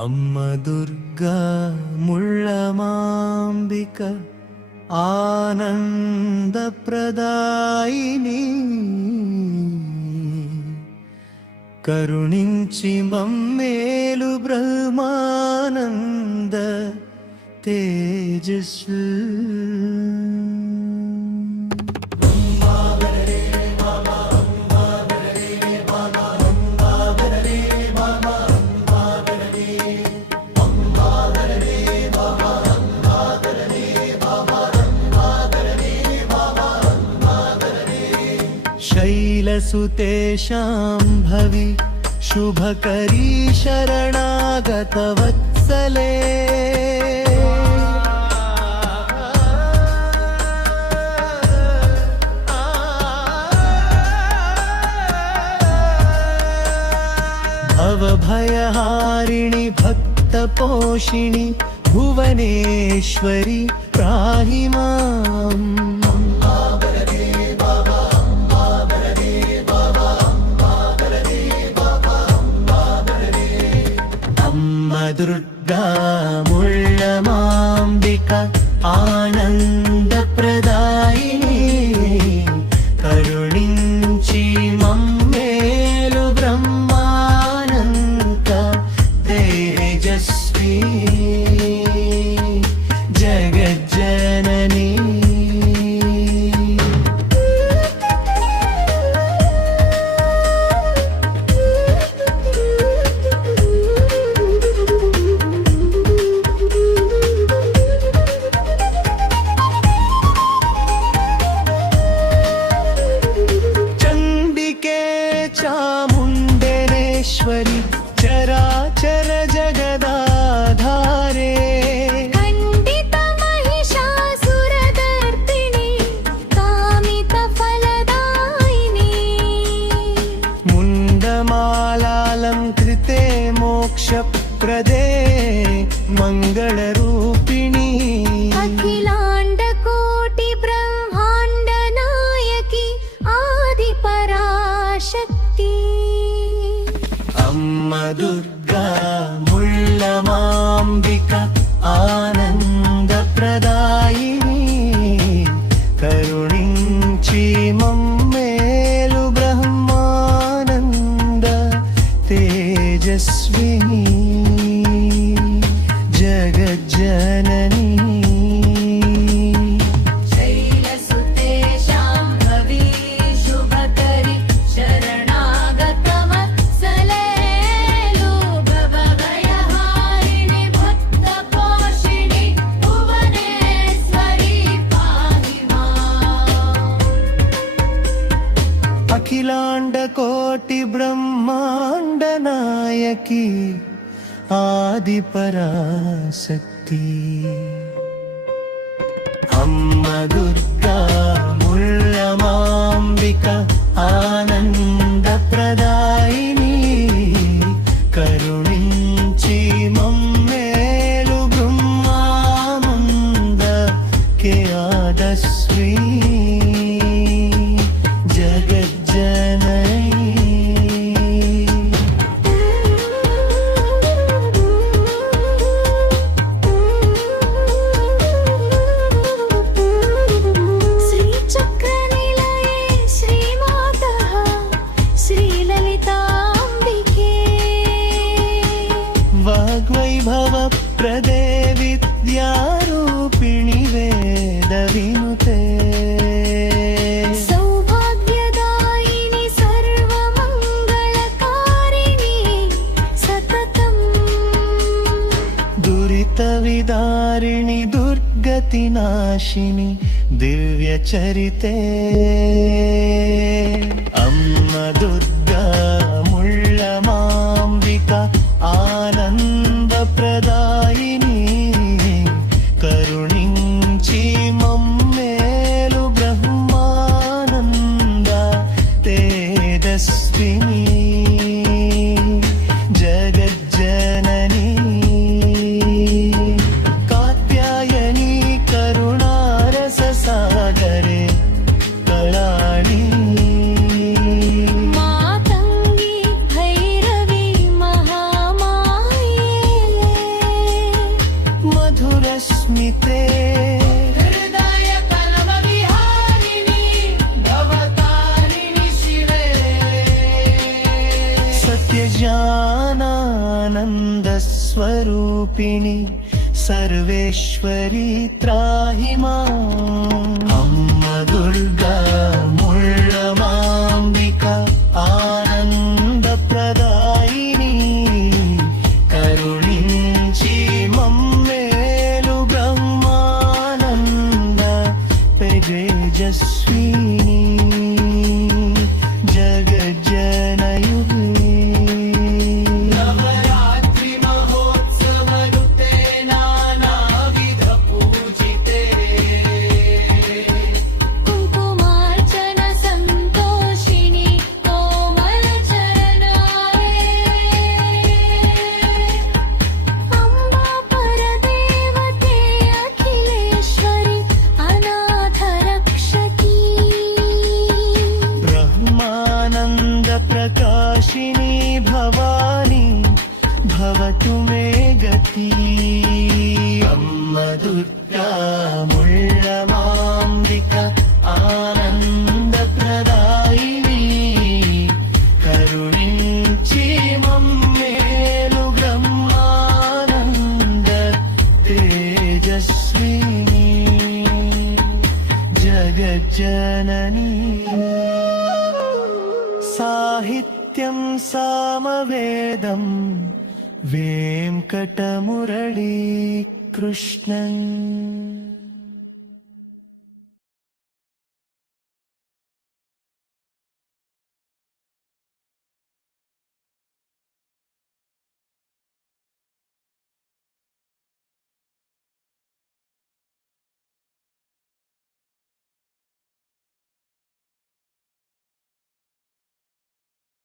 అమ్మ దుర్గా ముళ్ళమాంబిక ఆనందప్రదాయిని కరుణించి మమ్మేలు బ్రహ్మానంద తేజస్సు शैलसुते शाम्भवी शुभकरी शरणागतवत्सले भवभयहारिणि भक्तपोषिणि भुवनेश्वरि पाहि माम् दुर्गा मुल्लमांबिका आनंदप्रदायिनी करुणिंची मम्मेलु ब्रह्मानंद तेजस्वी जगज्जननी चामुण्डेश्वरी चराचर जगदाधारे खण्डित महिषासुरदर्पिणी कामित फलदायिनी मुण्डमालालङ्कृते मोक्षप्रदे मङ्गलरूपिणी अखिलाण्डकोटि ब्रह्माण्ड नायकी आदिपराशक्ति अम्म दुर्गा मुल्लमांबिका आनंदप्रदायिनी करुणिंची मम्मेलु ब्रह्मानंद तेजस्विनी जगज्जननी अखिलाण्डकोटि ब्रह्माण्ड नायकी आदिपराशक्ति अम्म दुर्गा मुल्लमांबिका आनन्दप्रदायिनी करुणिंची मम्मेलु ब्रह्मानन्द के आदस्वी वाग्वैभवप्रदे विद्यारूपिणि वेदविनुते सौभाग्यदायिनि सर्वमङ्गलकारिणि सततम् दुरितविदारिणि दुर्गतिनाशिनि दिव्यचरिते अम्म दुर्गा मुल्लमांबिका आनन्दप्रदायिनी करुणिंची मम्मेलु ब्रह्मानन्द तेजस्विनी जगज्जननी कात्यायनी करुणारससागरे कलाणी मातङ्गी स्मिते हृदय कलम विहारिणी भवतारिणि शिवे सत्यज्ञानानन्दस्वरूपिणि सर्वेश्वरी त्राहि माम् अम्म दुर्गा मुळ्ळमाम्बिका आनन्दप्रदायिनी करुणिंचि मम्मेलु ब्रह्मानन्द तेजस्विनी जगज्जनयुगे नवरात्रि महोत्सवनुते नानाविध पूजिते कुङ्कुमार्चन सन्तोषिणि कोमलचरणाय अम्बा परदेवते अखिलेश्वरि अनाथरक्षकी ब्रह्मानन्दप्रकाशिनी भवानी भवतु मे गती अम्म दुर्गा मुळ्ळमाम्बिका आनन्दप्रदायिनी करुणिंचि मम्मेलु ब्रह्मानन्द तेजस्विनी जगज्जननी साहित्यं सामवेदं वेङ्कटमुरळी कृष्णन्